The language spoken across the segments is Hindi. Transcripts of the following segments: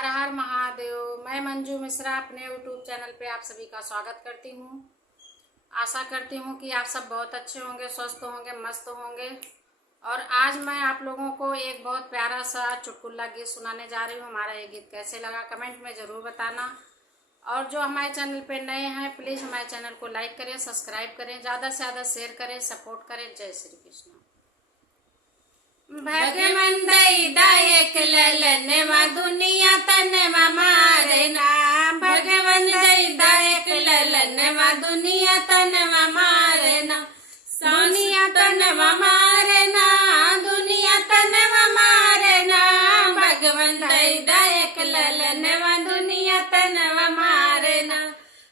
हर हर महादेव। मैं मंजू मिश्रा अपने यूट्यूब चैनल पे आप सभी का स्वागत करती हूँ। आशा करती हूँ कि आप सब बहुत अच्छे होंगे, स्वस्थ होंगे, मस्त होंगे। और आज मैं आप लोगों को एक बहुत प्यारा सा चुटकुला गीत सुनाने जा रही हूँ। हमारा ये गीत कैसे लगा कमेंट में ज़रूर बताना। और जो हमारे चैनल पे नए हैं प्लीज़ हमारे चैनल को लाइक करें, सब्सक्राइब करें, ज़्यादा से ज़्यादा शेयर करें, सपोर्ट करें। जय श्री कृष्ण। भगवन दायक ललनवा दुनिया तनवा मारे ना। भगवन दायक ललनवा दुनिया तनवा मारे ना। दुनिया तनवा मारे ना, दुनिया तनवा मारे ना। भगवन दायक ललनवा दुनिया तनवा मारे ना।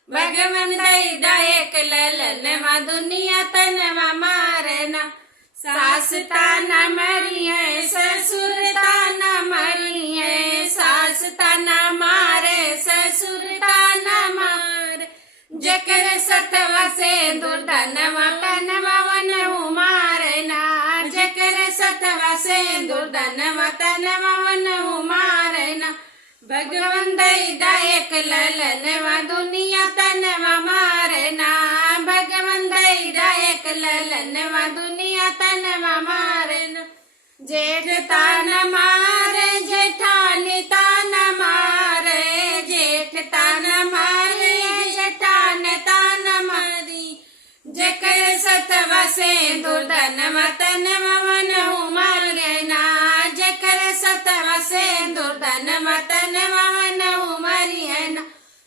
भगवन दायक ललनवा दुनिया तनवा मारे ना। सास ताना मरी है, ससुर ताना मरी है। सास ताना मारे, ससुर ताना मारे। जकर सतवा से दुर्धनवा तनवा वनहु मारे ना। जकर सतवा से दुर्धनवा तनवा वनहु मारे ना। भगवन दायक ललनवा दुनिया तनवा मारे ना। भगवन दायक ललनवा दुनिया तनवा मारे ना। जेठ ताना मारे, जेठानी ताना मारे। जेठ ताना मारे, जेठान ताना मारी। जकर सतवा से दुर्धनवा तनवा वनहु मार गए ना। जकर सतवा से दुर्धनवा तनवा वनहु मारी है ना।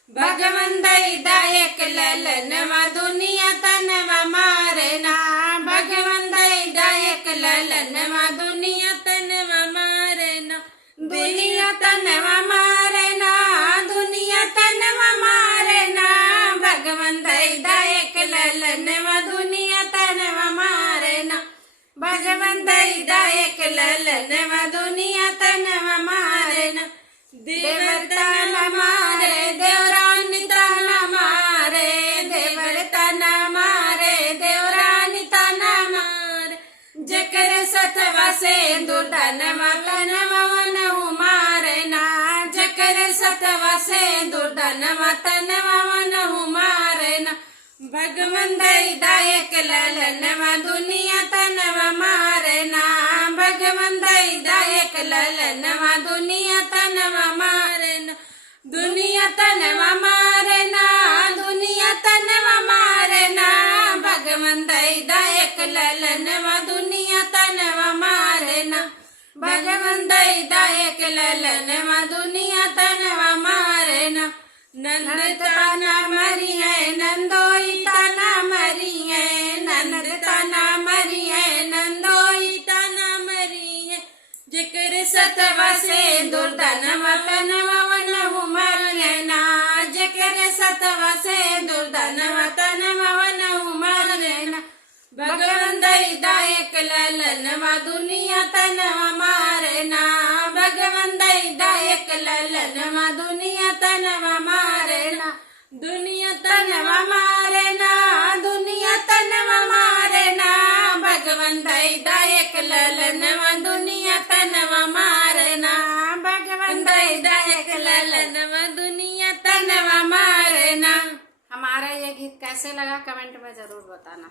भगवन दायक ललनवा दुनिया तनवा मारे ना। भगवन दायक ललनवा दुनिया तनवा मारे ना। दुनिया तनवा मारे ना, दुनिया तनवा मारे ना। भगवन दायक ललनवा दुनिया तनवा मारे ना। भगवन दायक ललनवा दुनिया तनवा मारे ना। देवर ताना मारे, देवरानी ताना मारे। देवर ताना मारे, देवरानी ताना मारे। जकर सतवा से दुर्धनवा तनवा वनहु मारे ना। जकर सतवा से दुर्धनवा तनवा वनहु मारे ना। भगवन दायक ललनवा दुनिया तनवा मारे ना। भगवन दायक ललनवा दुनिया तनवा मारे ना। दुनिया तनवा मारे ना, दुनिया तनवा मारे ना। भगवन दायक ललनवा दुनिया तनवा मारे ना। भगवन दायक ललनवा दुनिया तनवा मारे ना। नंद ताना मरी है, नंदोई ताना मरी है। नंद ताना मरी है, नंदोई ताना मरी है। जकर सतवा से दुर्धनवा तनवा वनहु मार गए ना। जकर सतवा से दुर्धनवा तनवा वनहु मार गए ना। भगवन दायक ललनवा दुनिया तनवा मारे ना। भगवन दायक ललनवा दुनिया तनवा मारे ना। दुनिया तनवा मारे ना, दुनिया तनवा मारे ना। भगवन दायक ललनवा दुनिया तनवा मारे ना। भगवन दायक ललनवा दुनिया तनवा मारे ना। हमारा ये गीत कैसे लगा कमेंट में ज़रूर बताना।